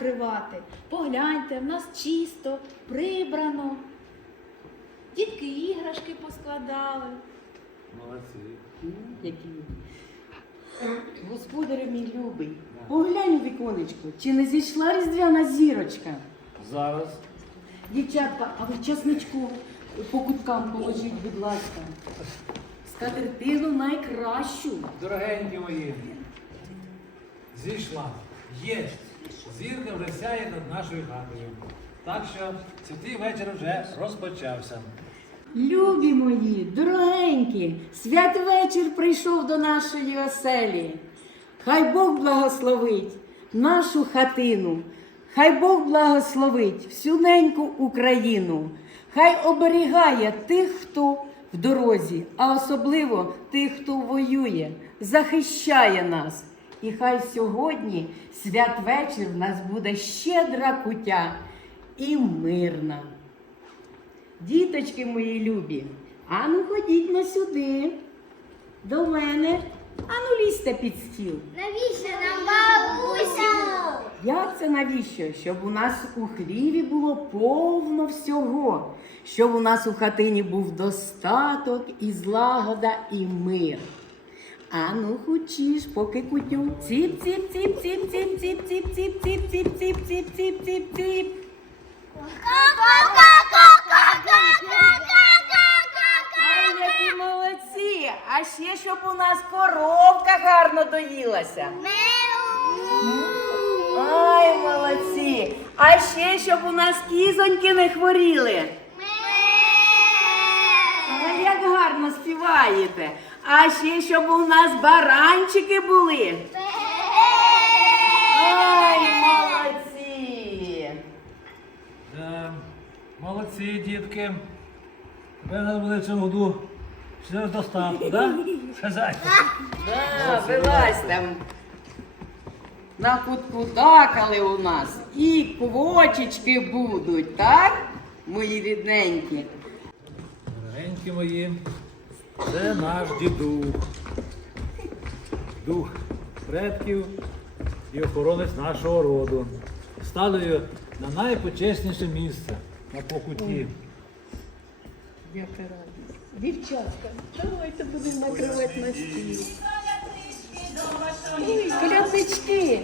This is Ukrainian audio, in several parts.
накривати. Погляньте, в нас чисто, прибрано. Дітки іграшки поскладали. Молодці. Який? Господарю мій любий, поглянь у віконечко, чи не зійшла різдвяна зірочка? Зараз. Дівчатка, а ви часничку по куткам положіть, будь ласка. Скатертину найкращу. Дорогенькі мої. Зійшла. Є. Зірка вже сяє над нашою хатою. Так що святий вечір вже розпочався. Любі мої, дорогенькі, святвечір прийшов до нашої оселі. Хай Бог благословить нашу хатину, хай Бог благословить всю неньку Україну, хай оберігає тих, хто в дорозі, а особливо тих, хто воює, захищає нас. І хай сьогодні святвечір в нас буде щедра кутя і мирна. Діточки мої любі, ану ходіть на сюди, до мене, ану лізьте під стіл. Навіщо нам бабуся? Як це навіщо? Щоб у нас у хліві було повно всього, щоб у нас у хатині був достаток і злагода і мир. Ану, хочеш, поки кутю. Ціп, ціп, ціп, ціп, ціп, ціп, ціп, ціп, ціп, ціп, ціп, ціп, ціп, ціп, ціп. Ай, які молодці! А ще щоб у нас коровка гарно доїлася. Ай, молодці! А ще щоб у нас кізоньки не хворіли. Ай, як гарно співаєте. А ще щоб у нас баранчики були. Ай, молодці! Е, молодці, дітки. Ви нас були в цьому году через доставку, так? Сказати. Да, вилазь там. На кутку дакали у нас. І квочечки будуть, так? Мої рідненькі. Дорогенькі мої, це наш дідух. Дух предків і охоронець нашого роду. Ставлю на найпочесніше місце на покуті. Яка радість. Дівчатка, давайте будемо накривати на стіл. Ой, коляднички,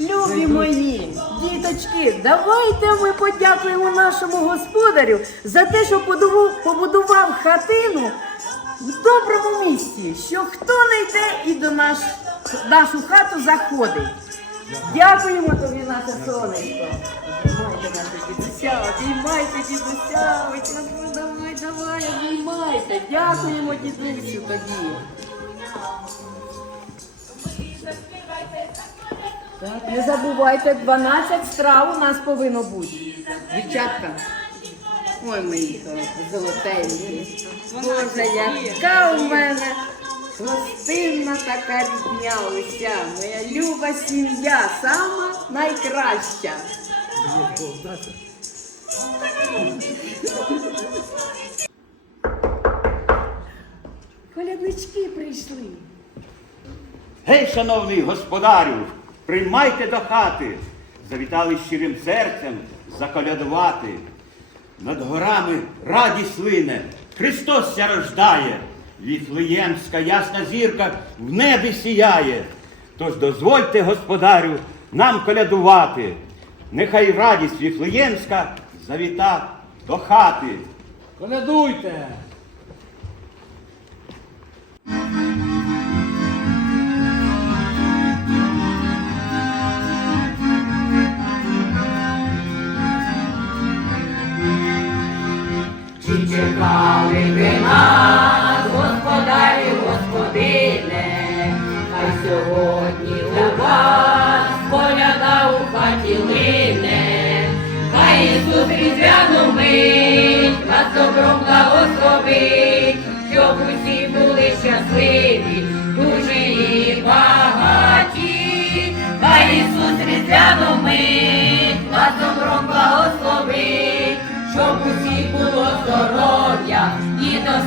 любі мої, діточки, давайте ми подякуємо нашому господарю за те, що побудував хатину в доброму місці, що хто не йде і до наш, нашу хату заходить. Дякуємо тобі, наше сонечко. Обіймайте дідуся, обіймайте дідуся. Давай, давай, обіймайте. Дякуємо дідусю тобі. Так, не забувайте, 12 страв у нас повинно бути. Дівчатка. Ой, мої золотенькі. Боже, яка у мене гостинна така рідня уся. Моя люба сім'я, сама найкраща. Коляднички прийшли. Гей, шановний господарю, приймайте до хати, завітали щирим серцем заколядувати. Над горами радість лине, Христос ся рождає, Віфлеємська ясна зірка в небі сіяє. Тож дозвольте, господарю, нам колядувати. Нехай радість Віфлеємська завіта до хати. Колядуйте!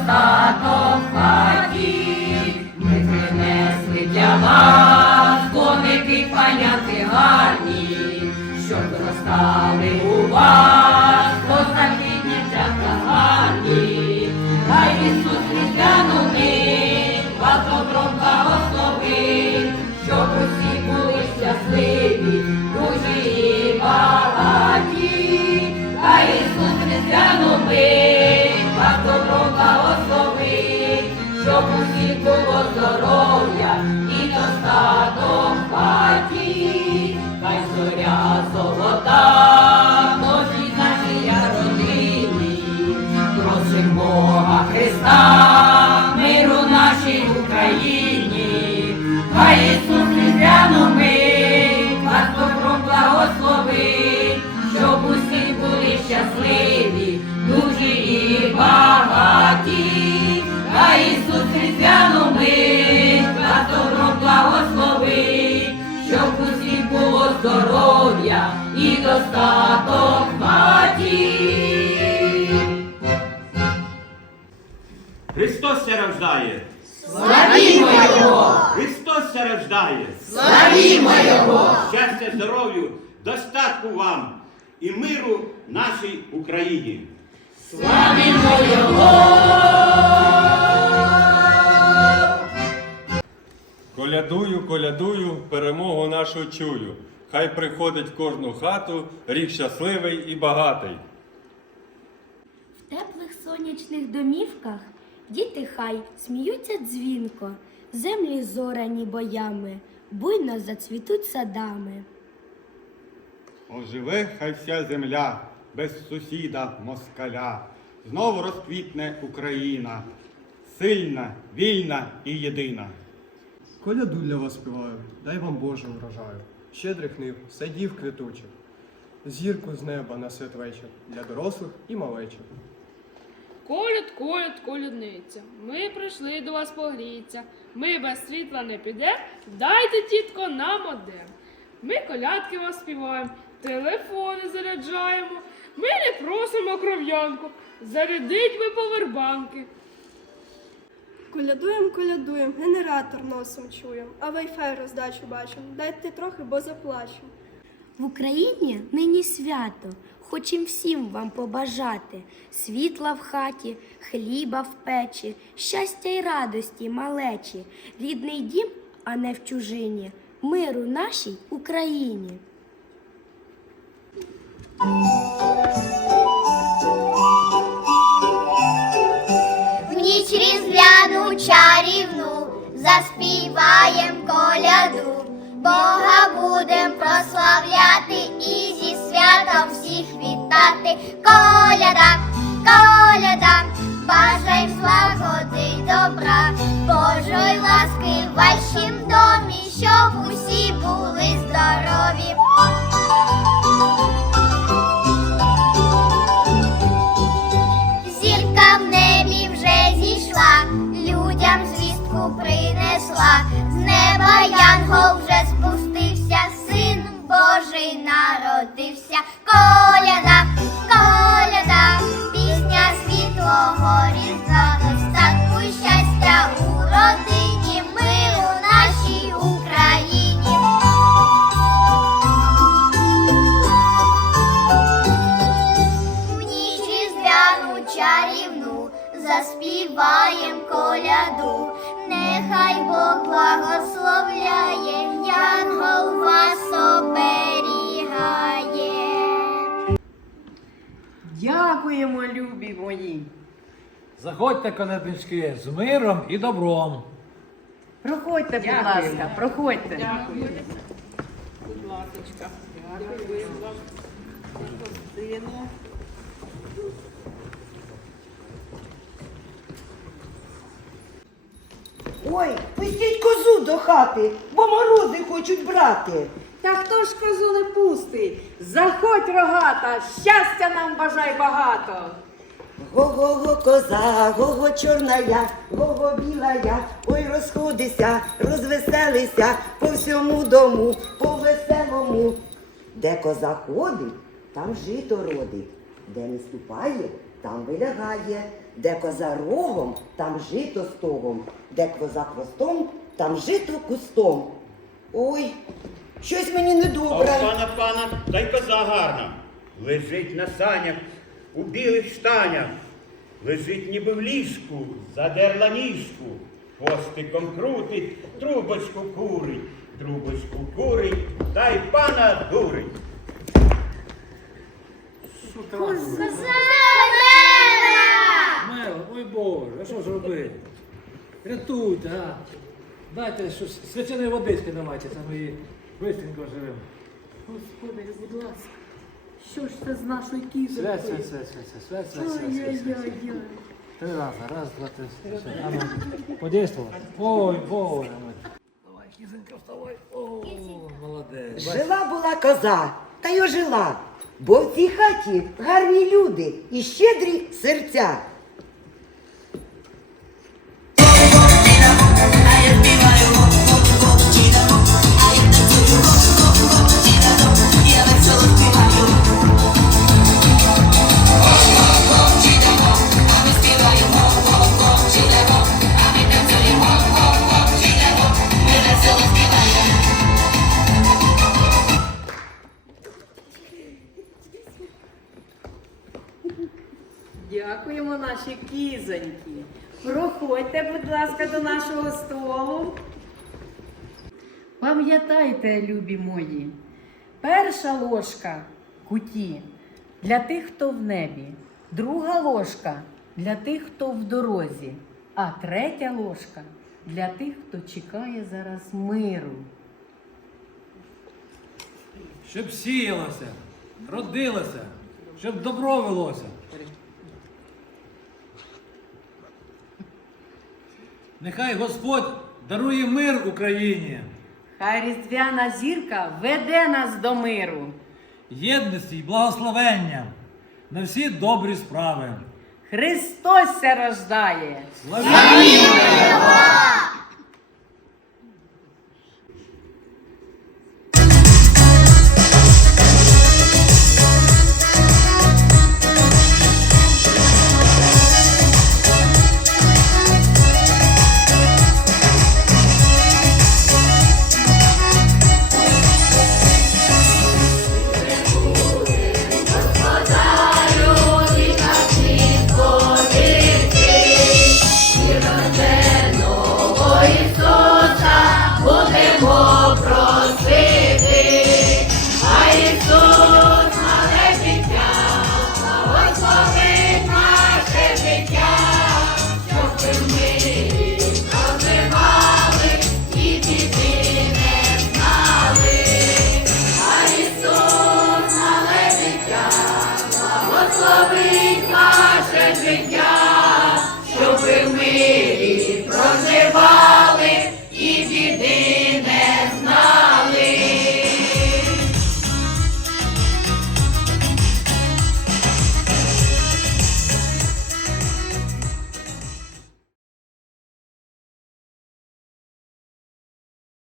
Достаток в хаті. Ми принесли для вас коники паняти гарні, щоб зростали у вас, просим Бога Христа, миру нашій Україні, хай Ісус різдвяну мить, вас добром благословить, щоб усі були щасливі, дуже і багаті, хай Ісус різдвяну мить, вас добром благословить, щоб усі було здоров'я і достаток рождає! Славімо Його! Христос ся рождає! Славімо Його! Щастя, здоров'ю, достатку вам і миру нашій Україні! Славімо Його! Колядую, колядую, перемогу нашу чую. Хай приходить в кожну хату рік щасливий і багатий. В теплих сонячних домівках діти хай сміються дзвінко, землі зорані боями, буйно зацвітуть садами. Оживе хай вся земля, без сусіда москаля. Знову розквітне Україна, сильна, вільна і єдина. Коляду для вас співаю, дай вам Боже врожаю, щедрих нив, садів квітучих, зірку з неба на святвечір для дорослих і малечих. Коляд, коляд, колядниця. Ми прийшли до вас погріться. Ми без світла не підемо. Дайте, тітко, нам одем. Ми колядки вас співаємо, телефони заряджаємо. Ми не просимо кров'янку. Зарядить ви повербанки. Колядуєм, колядуєм, генератор носом чуєм, а вайфай роздачу бачим. Дайте трохи, бо заплачем. В Україні нині свято, хочем всім вам побажати світла в хаті, хліба в печі, щастя й радості малечі, рідний дім, а не в чужині, миру нашій Україні. В ніч різдвяну чарівну заспіваєм коляду, Бога будем прославляти і зі святом всіх вітати. Коляда, коляда, бажаєм злагоди добра, Божої ласки в вашім домі, щоб усі були здорові. Зірка в небі вже зійшла, людям звістку принесла, з неба янгол вже Божий народився. Коляда, коляда, пісня світлого різдва, достатку щастя у родині, миру нашій Україні. В ніч різдвяну чарівну заспіваєм коляду, нехай Бог благословляє, янгол вас оберігає. Дякуємо, любі мої. Заходьте, коляднички, з миром і добром. Проходьте, будь ласка, проходьте. Ой, пустіть козу до хати, бо морози хочуть брати. Та хто ж козу не пустить? Заходь, рогата, щастя нам бажай багато. Го-го-го коза, го-го чорна я, го-го біла я, ой розходися, розвеселися по всьому дому, по веселому. Де коза ходить, там жито родить, де не ступає, там вилягає, де коза рогом, там жито стогом, де коза хвостом, там жито кустом. Ой, Щось мені А у недобре. пана пана та й коза гарна. Лежить на санях у білих штанях. Лежить ніби в ліжку, задерла ніжку. Хвостиком крутить, трубочку курить, трубочку курить, та й пана дурить. Мело, Боже, а що ж робити? Рятуйте, а. Дайте щось, свяченої водички давайте, це ми її бистренько живемо. Господи, будь ласка, що ж це з нашою Свят, кізонькою? свят, свят, свят, свят, свят, свят, свят, свят, свят. Ай-яй-яй. Три рази, раз, два, три, все. А ну, подействовало? Ой, Боже мой. Давай, кізонька, вставай. О, молодець. Жила була коза, та й ожила. Бо в цій хаті гарні люди і щедрі серця. Кізоньки. Проходьте, будь ласка, до нашого столу. Пам'ятайте, любі мої, перша ложка куті для тих, хто в небі, друга ложка для тих, хто в дорозі, а третя ложка для тих, хто чекає зараз миру. Щоб сіялося, родилося, щоб добро велося. Нехай Господь дарує мир Україні, Хай різдвяна зірка веде нас до миру. єдності й благословення на всі добрі справи. Христос рождає. Славімо!